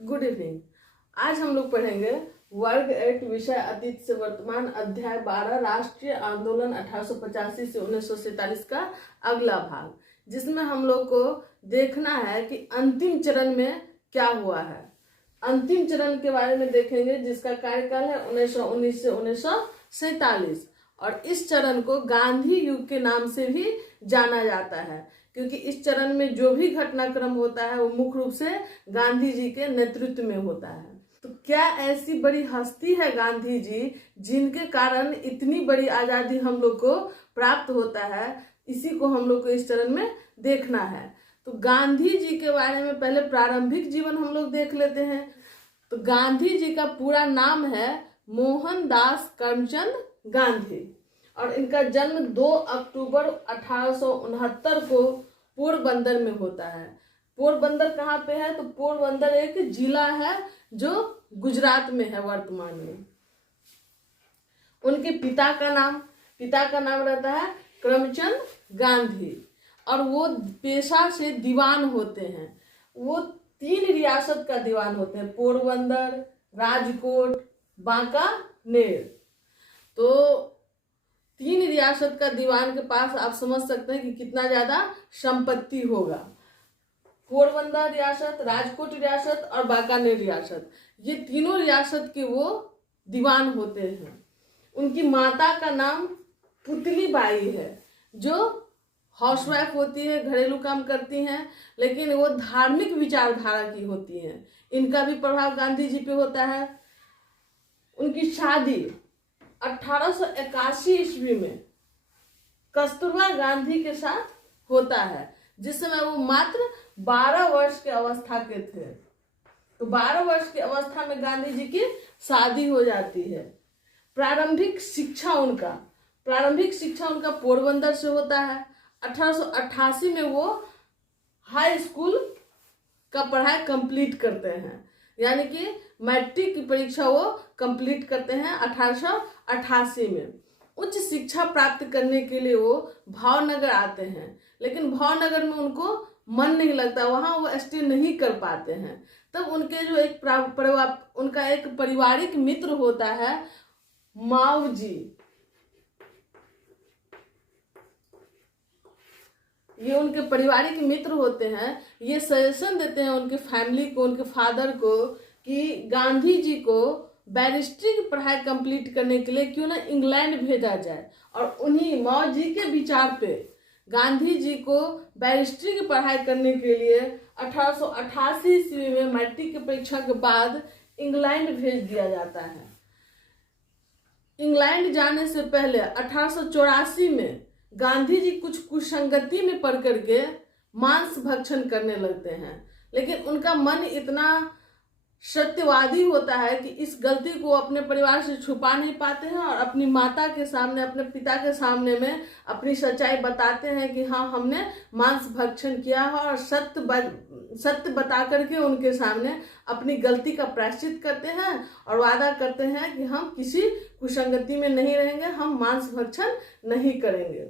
Good evening. आज हम लोग पढ़ेंगे वर्ग 8 विषय अतीत से वर्तमान अध्याय 12 राष्ट्रीय आंदोलन 1885 से 1947 का अगला भाग, जिसमें हम लोग को देखना है कि अंतिम चरण में क्या हुआ है। अंतिम चरण के बारे में देखेंगे जिसका कार्यकाल है 1919 से 1947 और इस चरण को गांधी युग के नाम से भी जाना जाता है क्योंकि इस चरण में जो भी घटनाक्रम होता है वो मुख्य रूप से गांधी जी के नेतृत्व में होता है। तो क्या ऐसी बड़ी हस्ती है गांधी जी जिनके कारण इतनी बड़ी आजादी हम लोग को प्राप्त होता है, इसी को हम लोग को इस चरण में देखना है। तो गांधी जी के बारे में पहले प्रारंभिक जीवन हम लोग देख लेते हैं। तो गांधी जी का पूरा नाम है मोहनदास करमचंद गांधी और इनका जन्म 2 अक्टूबर 1869 को पोरबंदर में होता है। पोरबंदर कहाँ पे है? तो पोरबंदर एक जिला है जो गुजरात में है वर्तमान में। उनके पिता का नाम रहता है करमचंद गांधी और वो पेशा से दीवान होते हैं। वो 3 रियासत का दीवान होते हैं, पोरबंदर, राजकोट, बांकानेर। तो 3 रियासत का दीवान के पास आप समझ सकते हैं कि कितना ज्यादा संपत्ति होगा। पोरबंदर रियासत, राजकोट रियासत और बांकानेर रियासत, ये तीनों रियासत के वो दीवान होते हैं। उनकी माता का नाम पुतली बाई है जो हाउसवाइफ होती है, घरेलू काम करती हैं, लेकिन वो धार्मिक विचारधारा की होती हैं। इनका भी प्रभाव गांधी जी पे होता है। उनकी शादी 1881 ईस्वी में कस्तूरबा गांधी के साथ होता है, जिस समय वो मात्र 12 वर्ष के अवस्था के थे। तो 12 वर्ष की अवस्था में गांधी जी की शादी हो जाती है। प्रारंभिक शिक्षा उनका पोरबंदर से होता है। 1888 में वो हाई स्कूल का पढ़ाई कंप्लीट करते हैं, यानी कि मैट्रिक की परीक्षा वो कंप्लीट करते हैं 1888 में। उच्च शिक्षा प्राप्त करने के लिए वो भावनगर आते हैं, लेकिन भावनगर में उनको मन नहीं लगता, वहां वो स्टे नहीं कर पाते हैं। तब उनके जो उनका एक पारिवारिक मित्र होता है माऊ जी। ये उनके पारिवारिक मित्र होते हैं। ये सजेशन देते हैं उनके फैमिली को, उनके फादर को, कि गांधी जी को बैरिस्ट्री की पढ़ाई कंप्लीट करने के लिए क्यों ना इंग्लैंड भेजा जाए। और उन्हीं माऊ जी के विचार पे गांधी जी को बैरिस्ट्री की पढ़ाई करने के लिए 1888 ईस्वी में मैट्रिक की परीक्षा के बाद इंग्लैंड भेज दिया जाता है। इंग्लैंड जाने से पहले 1884 में गांधी जी कुछ कुसंगति में पड़ करके मांस भक्षण करने लगते हैं, लेकिन उनका मन इतना सत्यवादी होता है कि इस गलती को अपने परिवार से छुपा नहीं पाते हैं और अपनी माता के सामने, अपने पिता के सामने में अपनी सच्चाई बताते हैं कि हाँ, हमने मांस भक्षण किया है, और सत्य बता करके उनके सामने अपनी गलती का प्रायश्चित करते हैं और वादा करते हैं कि हम किसी कुसंगति में नहीं रहेंगे, हम मांस भक्षण नहीं करेंगे।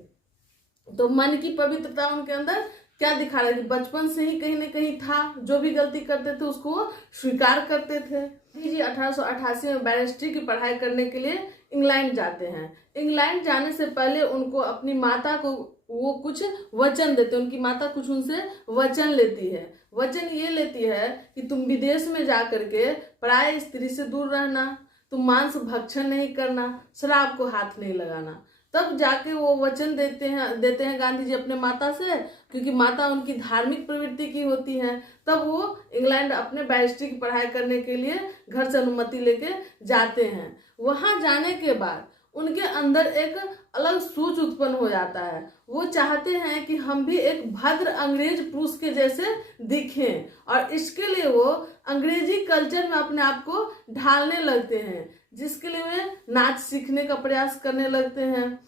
तो मन की पवित्रता उनके अंदर क्या दिखा रहा है कि बचपन से ही कहीं न कहीं था, जो भी गलती करते थे उसको स्वीकार करते थे। जी 1888 में बैरिस्ट्री की पढ़ाई करने के लिए इंग्लैंड जाते हैं। इंग्लैंड जाने से पहले उनको अपनी माता को वो कुछ वचन देते हैं। उनकी माता कुछ उनसे वचन लेती है। वचन ये लेती है कि तुम विदेश में जा करके पराय स्त्री से दूर रहना, तुम मांस भक्षण नहीं करना, शराब को हाथ नहीं लगाना। तब जाके वो वचन देते हैं गांधी जी अपने माता से, क्योंकि माता उनकी धार्मिक प्रवृत्ति की होती है। तब वो इंग्लैंड अपने बैरिस्ट्री की पढ़ाई करने के लिए घर से अनुमति लेके जाते हैं। वहां जाने के बाद उनके अंदर एक अलग सोच उत्पन्न हो जाता है। वो चाहते हैं कि हम भी एक भद्र अंग्रेज पुरुष के जैसे दिखें, और इसके लिए वो अंग्रेजी कल्चर में अपने आप को ढालने लगते हैं, जिसके लिए वे नाच सीखने का प्रयास करने लगते हैं।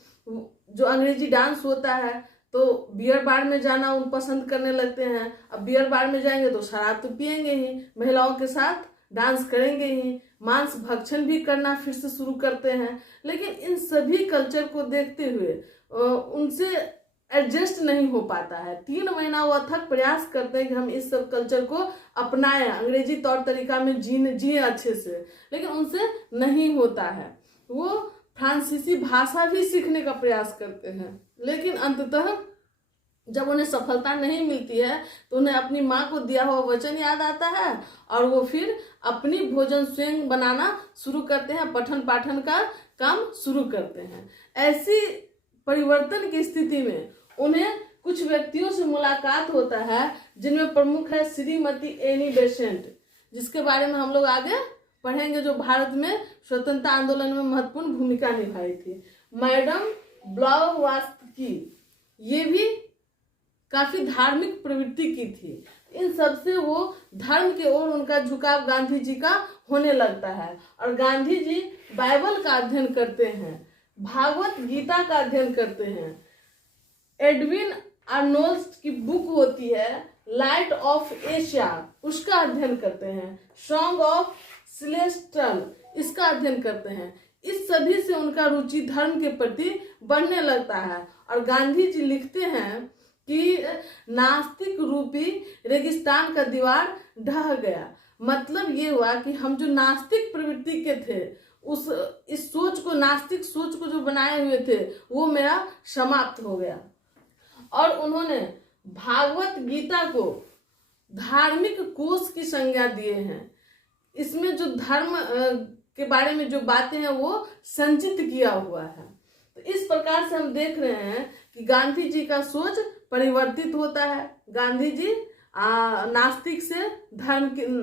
जो अंग्रेजी डांस होता है तो बियर बार में जाना उन पसंद करने लगते हैं। अब बियर बार में जाएंगे तो शराब तो पिएंगे ही, महिलाओं के साथ डांस करेंगे ही, मांस भक्षण भी करना फिर से शुरू करते हैं। लेकिन इन सभी कल्चर को देखते हुए उनसे एडजस्ट नहीं हो पाता है। 3 महीना वो अथक प्रयास करते हैं कि हम इस सब कल्चर को अपनाएं, अंग्रेजी तौर तरीका में जिए अच्छे से, लेकिन उनसे नहीं होता है। वो फ्रांसीसी भाषा भी सीखने का प्रयास करते हैं, लेकिन अंततः जब उन्हें सफलता नहीं मिलती है तो उन्हें अपनी माँ को दिया हुआ वचन याद आता है और वो फिर अपनी भोजन स्वयं बनाना शुरू करते हैं, पठन पाठन का काम शुरू करते हैं। ऐसी परिवर्तन की स्थिति में उन्हें कुछ व्यक्तियों से मुलाकात होता है, जिनमें प्रमुख है श्रीमती एनी बेसेंट, जिसके बारे में हम लोग आगे पढ़ेंगे, जो भारत में स्वतंत्रता आंदोलन में महत्वपूर्ण भूमिका निभाई थी। मैडम ब्लावत्स्की, ये भी काफी धार्मिक प्रवृत्ति की थी। इन सबसे वो धर्म के ओर उनका झुकाव गांधी जी का होने लगता है और गांधी जी बाइबल का अध्ययन करते हैं, भागवत गीता का अध्ययन करते हैं, एडविन आर्नोल्ड की बुक होती है लाइट ऑफ एशिया, उसका अध्ययन करते हैं, सॉन्ग ऑफ सिलेस्टल, इसका अध्ययन करते हैं। इस सभी से उनका रुचि धर्म के प्रति बढ़ने लगता है और गांधी जी लिखते हैं कि नास्तिक रूपी रेगिस्तान का दीवार ढह गया। मतलब ये हुआ कि हम जो नास्तिक प्रवृत्ति के थे, इस सोच को, नास्तिक सोच को जो बनाए हुए थे, वो मेरा समाप्त हो गया। और उन्होंने भागवत गीता को धार्मिक कोश की संज्ञा दिए हैं। इसमें जो धर्म के बारे में जो बातें हैं वो संचित किया हुआ है। तो इस प्रकार से हम देख रहे हैं कि गांधी जी का सोच परिवर्तित होता है। गांधी जी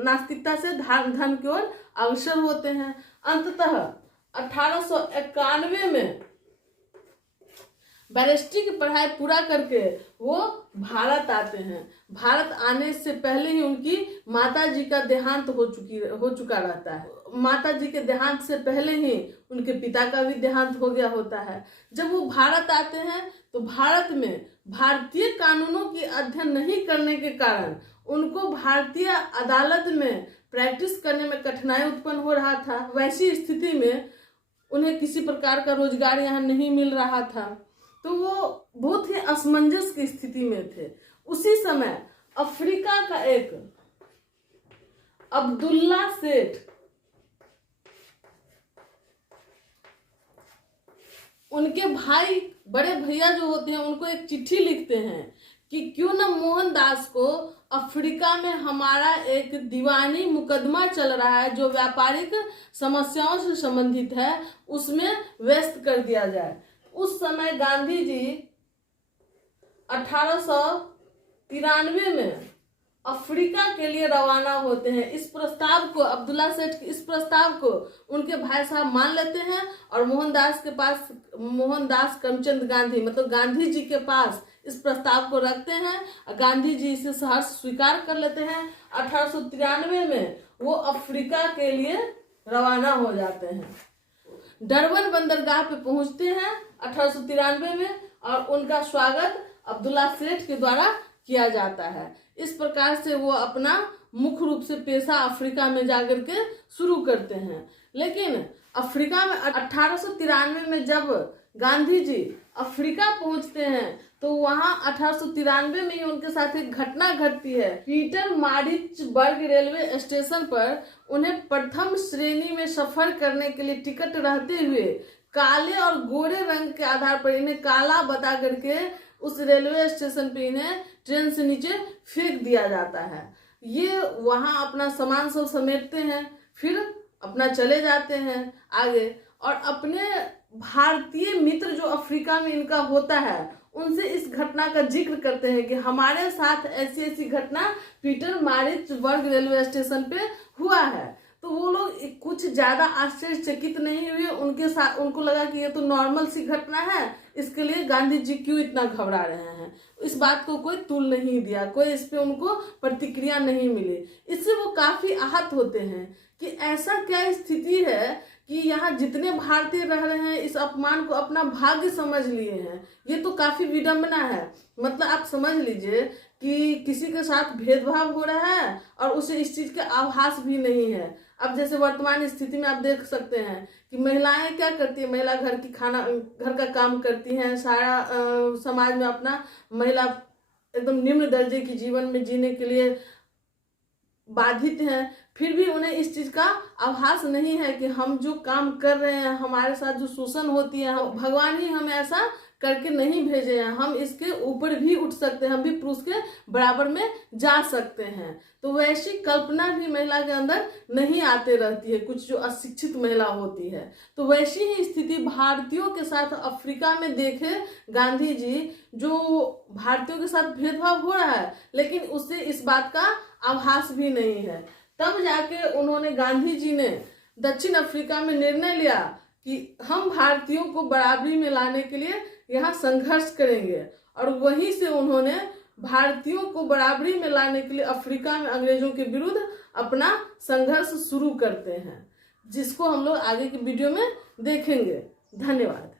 नास्तिकता से धर्म की ओर अग्रसर होते हैं। अंततः 1891 में बैरिस्ट्री की पढ़ाई पूरा करके वो भारत आते हैं। भारत आने से पहले ही उनकी माता जी का देहांत हो चुका रहता है। माता जी के देहांत से पहले ही उनके पिता का भी देहांत हो गया होता है। जब वो भारत आते हैं तो भारत में भारतीय कानूनों की अध्ययन नहीं करने के कारण उनको भारतीय अदालत में प्रैक्टिस करने में कठिनाई उत्पन्न हो रहा था। वैसी स्थिति में उन्हें किसी प्रकार का रोजगार यहाँ नहीं मिल रहा था, तो वो बहुत ही असमंजस की स्थिति में थे। उसी समय अफ्रीका का एक अब्दुल्ला सेठ उनके भाई, बड़े भैया जो होते हैं, उनको एक चिट्ठी लिखते हैं कि क्यों न मोहनदास को अफ्रीका में हमारा एक दीवानी मुकदमा चल रहा है जो व्यापारिक समस्याओं से संबंधित है, उसमें व्यस्त कर दिया जाए। उस समय गांधी जी 1893 में अफ्रीका के लिए रवाना होते हैं। इस प्रस्ताव को, अब्दुल्ला सेठ के इस प्रस्ताव को उनके भाई साहब मान लेते हैं और मोहनदास करमचंद गांधी मतलब गांधी जी के पास इस प्रस्ताव को रखते हैं। गांधी जी इसे सहर्ष स्वीकार कर लेते हैं। 1893 में वो अफ्रीका के लिए रवाना हो जाते हैं। डरबन बंदरगाह पे पहुंचते हैं 1893 में और उनका स्वागत अब्दुल्ला सेठ के द्वारा किया जाता है। इस प्रकार से वो अपना मुख्य रूप से पेशा अफ्रीका में जाकर के शुरू करते हैं। लेकिन अफ्रीका में 1893 में जब गांधी जी अफ्रीका पहुंचते हैं तो वहां 1893 में ही उनके साथ एक घटना घटती है। पीटर मारिट्सबर्ग रेलवे स्टेशन पर उन्हें प्रथम श्रेणी में सफर करने के लिए टिकट रहते हुए काले और गोरे रंग के आधार पर इन्हें काला बता करके उस रेलवे स्टेशन पे इन्हें ट्रेन से नीचे फेंक दिया जाता है। ये वहां अपना सामान सब समेटते हैं, फिर अपना चले जाते हैं आगे और अपने भारतीय मित्र जो अफ्रीका में इनका होता है उनसे इस घटना का जिक्र करते हैं कि हमारे साथ ऐसी ऐसी घटना पीटर मारिट्सबर्ग रेलवे स्टेशन पे हुआ है। तो वो लोग कुछ ज्यादा आश्चर्यचकित नहीं हुए, उनके साथ उनको लगा कि ये तो नॉर्मल सी घटना है, इसके लिए गांधी जी क्यों इतना घबरा रहे हैं। इस बात को कोई तुल नहीं दिया, कोई इस पे उनको प्रतिक्रिया नहीं मिली। इससे वो काफी आहत होते हैं कि ऐसा क्या स्थिति है कि यहाँ जितने भारतीय रह रहे हैं इस अपमान को अपना भाग्य समझ लिए हैं। ये तो काफी विडंबना है। मतलब आप समझ लीजिए कि किसी के साथ भेदभाव हो रहा है और उसे इस चीज का आभास भी नहीं है। अब जैसे वर्तमान स्थिति में आप देख सकते हैं कि महिलाएं क्या करती है, महिला घर का काम करती हैं, सारा समाज में अपना महिला एकदम निम्न दर्जे की जीवन में जीने के लिए बाधित हैं, फिर भी उन्हें इस चीज का आभास नहीं है कि हम जो काम कर रहे हैं, हमारे साथ जो शोषण होती है, भगवान ही हमें ऐसा करके नहीं भेजे हैं, हम इसके ऊपर भी उठ सकते हैं, हम भी पुरुष के बराबर में जा सकते हैं। तो वैसी कल्पना भी महिला के अंदर नहीं आते रहती है, कुछ जो अशिक्षित महिला होती है। तो वैसी ही स्थिति भारतीयों के साथ अफ्रीका में देखे गांधी जी, जो भारतीयों के साथ भेदभाव हो रहा है लेकिन उससे इस बात का आभास भी नहीं है। तब जाके उन्होंने, गांधी जी ने दक्षिण अफ्रीका में निर्णय लिया कि हम भारतीयों को बराबरी में लाने के लिए यहाँ संघर्ष करेंगे, और वहीं से उन्होंने भारतीयों को बराबरी में लाने के लिए अफ्रीका में अंग्रेजों के विरुद्ध अपना संघर्ष शुरू करते हैं, जिसको हम लोग आगे की वीडियो में देखेंगे। धन्यवाद।